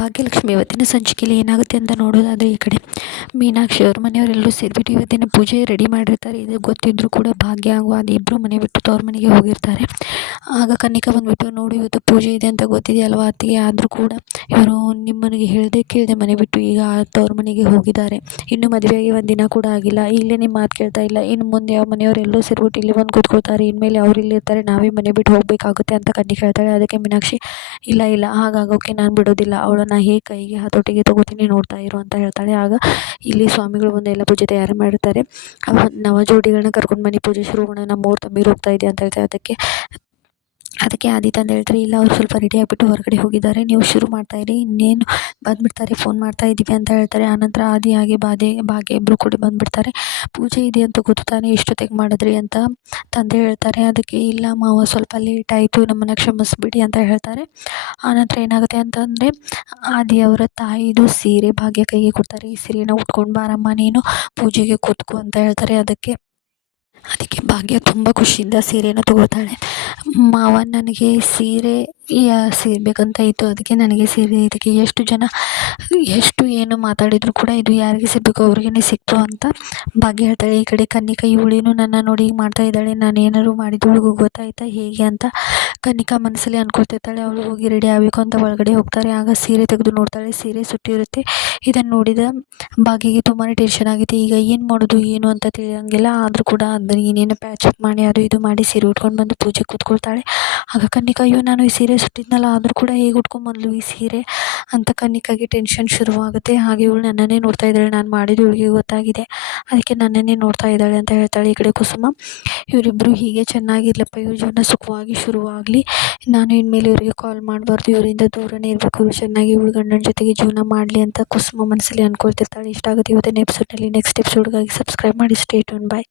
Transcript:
ಭಾಗ್ಯಲಕ್ಷ್ಮಿ ಇವತ್ತಿನ ಸಂಚಿಕೆಯಲ್ಲಿ ಏನಾಗುತ್ತೆ ಅಂತ ನೋಡೋದಾದರೆ, ಈ ಕಡೆ ಮೀನಾಕ್ಷಿ ಅವ್ರ ಮನೆಯವರೆಲ್ಲರೂ ಸೇರಿಬಿಟ್ಟು ಇವತ್ತಿನ ಪೂಜೆ ರೆಡಿ ಮಾಡಿರ್ತಾರೆ. ಇದು ಗೊತ್ತಿದ್ದರೂ ಕೂಡ ಭಾಗ್ಯ ಹಾಗೂ ಅದು ಇಬ್ಬರು ಮನೆ ಬಿಟ್ಟು ತವ್ರ ಮನೆಗೆ ಹೋಗಿರ್ತಾರೆ. ಆಗ ಕನ್ನಿಕಾ ಬಂದುಬಿಟ್ಟು, ನೋಡು ಇವತ್ತು ಪೂಜೆ ಇದೆ ಅಂತ ಗೊತ್ತಿದೆಯಲ್ವ ಅತ್ತಿಗೆ, ಆದರೂ ಕೂಡ ಇವರು ನಿಮ್ಮನಿಗೆ ಹೇಳದೆ ಕೇಳದೆ ಮನೆ ಬಿಟ್ಟು ಈಗ ತವ್ರ ಮನೆಗೆ ಹೋಗಿದ್ದಾರೆ. ಇನ್ನು ಮದುವೆಯಾಗಿ ಒಂದು ದಿನ ಕೂಡ ಆಗಿಲ್ಲ, ಈಗಲೇ ನಿಮ್ಮ ಮಾತು ಕೇಳ್ತಾ ಇಲ್ಲ. ಇನ್ನು ಮುಂದೆ ಯಾವ ಮನೆಯವರೆಲ್ಲರೂ ಸೇರಿಬಿಟ್ಟು ಇಲ್ಲಿ ಬಂದು ಕೂತ್ಕೊಳ್ತಾರೆ, ಇನ್ಮೇಲೆ ಅವ್ರು ಇಲ್ಲಿರ್ತಾರೆ, ನಾವೇ ಮನೆ ಬಿಟ್ಟು ಹೋಗಬೇಕಾಗುತ್ತೆ ಅಂತ ಕನ್ನಿಕಾ ಹೇಳ್ತಾಳೆ. ಅದಕ್ಕೆ ಮೀನಾಕ್ಷಿ, ಇಲ್ಲ ಇಲ್ಲ ಹಾಗಾಗೋಕ್ಕೆ ನಾನು ಬಿಡೋದಿಲ್ಲ, ಅವಳನ್ನು ಹೇಗೆ ಕೈಗೆ ಹತೋಟಿಗೆ ತಗೋತೀನಿ ನೋಡ್ತಾ ಇರು ಅಂತ ಹೇಳ್ತಾಳೆ. ಆಗ ಇಲ್ಲಿ ಸ್ವಾಮಿಗಳು ಬಂದು ಎಲ್ಲ ಪೂಜೆ ತಯಾರು ಮಾಡಿರ್ತಾರೆ. ನವ ಜೋಡಿಗಳನ್ನ ಕರ್ಕೊಂಡು ಬನ್ನಿ, ಪೂಜೆ ಶುರು ಮಾಡೋಣ, ನಮ್ಮೂರು ತಮ್ಮೀರು ಹೋಗ್ತಾ ಇದೆ ಅಂತ ಹೇಳ್ತಾರೆ. ಅದಕ್ಕೆ ಆದಿತ್ಯ ಅಂತ ಹೇಳ್ತಾರೆ, ಇಲ್ಲ ಅವ್ರು ಸ್ವಲ್ಪ ರೆಡಿ ಆಗಿಬಿಟ್ಟು ಹೊರಗಡೆ ಹೋಗಿದ್ದಾರೆ, ನೀವು ಶುರು ಮಾಡ್ತಾಯಿರಿ, ಇನ್ನೇನು ಬಂದುಬಿಡ್ತಾರೆ, ಫೋನ್ ಮಾಡ್ತಾ ಇದ್ದೀವಿ ಅಂತ ಹೇಳ್ತಾರೆ. ಆನಂತರ ಆದಿ ಹಾಗೆ ಭಾಗ್ಯ ಇಬ್ಬರು ಕೂಡ ಬಂದುಬಿಡ್ತಾರೆ. ಪೂಜೆ ಇದೆ ಅಂತ ಗೊತ್ತು ತಾನೇ, ಎಷ್ಟೊತ್ತಿಗೆ ಮಾಡಿದ್ರಿ ಅಂತ ತಂದೆ ಹೇಳ್ತಾರೆ. ಅದಕ್ಕೆ ಇಲ್ಲ ಮಾವ, ಸ್ವಲ್ಪ ಲೇಟ್ ಆಯಿತು, ನಮ್ಮನ್ನು ಕ್ಷಮಿಸ್ಬಿಡಿ ಅಂತ ಹೇಳ್ತಾರೆ. ಆನಂತರ ಏನಾಗುತ್ತೆ ಅಂತಂದರೆ, ಆದಿ ಅವರ ತಾಯಿದು ಸೀರೆ ಭಾಗ್ಯ ಕೈಗೆ ಕೊಡ್ತಾರೆ. ಈ ಸೀರೆನ ಉಟ್ಕೊಂಡು ಬಾರಮ್ಮ ನೀನು ಪೂಜೆಗೆ ಕೂತ್ಕೊ ಅಂತ ಹೇಳ್ತಾರೆ. ಅದಕ್ಕೆ ಭಾಗ್ಯ ತುಂಬ ಖುಷಿಯಿಂದ ಸೀರೆನ ತಗೋತಾಳೆ. ಮಾವ, ನನಗೆ ಸೀರೆ ಬೇಕಂತ ಇತ್ತು, ಅದಕ್ಕೆ ನನಗೆ ಸೀರೆ, ಇದಕ್ಕೆ ಎಷ್ಟು ಜನ ಎಷ್ಟು ಏನು ಮಾತಾಡಿದ್ರು ಕೂಡ ಇದು ಯಾರಿಗೆ ಸಿಗಬೇಕು ಅವ್ರಿಗೇ ಸಿಕ್ತು ಅಂತ ಭಾಗ್ಯ ಹೇಳ್ತಾಳೆ. ಈ ಕಡೆ ಕನ್ನಿಕಾ, ಇವಳೇನು ನನ್ನ ನೋಡಿ ಈಗ ಮಾಡ್ತಾ ಇದ್ದಾಳೆ, ನಾನು ಏನಾದ್ರು ಮಾಡಿದವಳಿಗೂ ಗೊತ್ತಾಯ್ತಾ ಹೇಗೆ ಅಂತ ಕನ್ನಿಕಾ ಮನಸ್ಸಲ್ಲಿ ಅಂದ್ಕೊಳ್ತಿರ್ತಾಳೆ. ಅವಳು ಹೋಗಿ ರೆಡಿ ಆಗಬೇಕು ಅಂತ ಒಳಗಡೆ ಹೋಗ್ತಾರೆ. ಆಗ ಸೀರೆ ತೆಗೆದು ನೋಡ್ತಾಳೆ, ಸೀರೆ ಸುಟ್ಟಿರುತ್ತೆ. ಇದನ್ನು ನೋಡಿದ ಭಾಗ್ಯಗೆ ತುಂಬಾ ಟೆನ್ಷನ್ ಆಗಿದೆ. ಈಗ ಏನು ಮಾಡೋದು ಏನು ಅಂತ ತಿಳಿಯೋಂಗಿಲ್ಲ. ಆದರೂ ಕೂಡ ಅದನ್ನು ಏನೇನು ಪ್ಯಾಚಪ್ ಮಾಡಿ ಅದು ಇದು ಮಾಡಿ ಸೀರೆ ಉಟ್ಕೊಂಡು ಬಂದು ಪೂಜೆ ಕೂತ್ಕೊಳ್ತಾಳೆ. ಆಗ ಕನ್ನಿಕಾ, ಅಯ್ಯೋ ನಾನು ಈ ಸೀರೆ ಸುಟ್ಟಿದ್ನಲ್ಲ, ಆದರೂ ಕೂಡ ಹೇಗೆ ಉಟ್ಕೊಂಡ್ಬಂದ್ಲು ಈ ಸೀರೆ ಅಂತ ಕನ್ನಿಕಾಗೆ ಟೆನ್ಷನ್ ಶುರುವಾಗುತ್ತೆ. ಹಾಗೆ ಇವಳು ನನ್ನನ್ನೇ ನೋಡ್ತಾ ಇದ್ದಾಳೆ, ನಾನು ಮಾಡಿದ್ದು ಇವಳಿಗೆ ಗೊತ್ತಾಗಿದೆ, ಅದಕ್ಕೆ ನನ್ನನ್ನೇ ನೋಡ್ತಾ ಇದ್ದಾಳೆ ಅಂತ ಹೇಳ್ತಾಳೆ. ಈ ಕಡೆ ಕುಸುಮ, ಇವರಿಬ್ಬರು ಹೀಗೆ ಚೆನ್ನಾಗಿರ್ಲಪ್ಪ, ಇವ್ರ ಜೀವನ ಸುಖವಾಗಿ ಶುರುವಾಗಲಿ, ನಾನು ಇನ್ಮೇಲೆ ಇವರಿಗೆ ಕಾಲ್ ಮಾಡಬಾರ್ದು, ಇವರಿಂದ ದೂರನೇ ಇರಬೇಕು, ಇವ್ರು ಚೆನ್ನಾಗಿ ಇವಳು ಗಂಡನ ಜೊತೆಗೆ ಜೀವನ ಮಾಡಲಿ ಅಂತ ಕುಸುಮ ಮನಸ್ಸಲ್ಲಿ ಅಂದ್ಕೊಳ್ತಿರ್ತಾಳೆ. ಇಷ್ಟ ಆಗುತ್ತೆ ಇವತ್ತಿನ ಎಪಿಸೋಡ್ನಲ್ಲಿ. ನೆಕ್ಸ್ಟ್ ಎಪಿಸೋಡ್ಗಾಗಿ ಸಬ್ಸ್ಕ್ರೈಬ್ ಮಾಡಿ. Stay tune. ಬಾಯ್.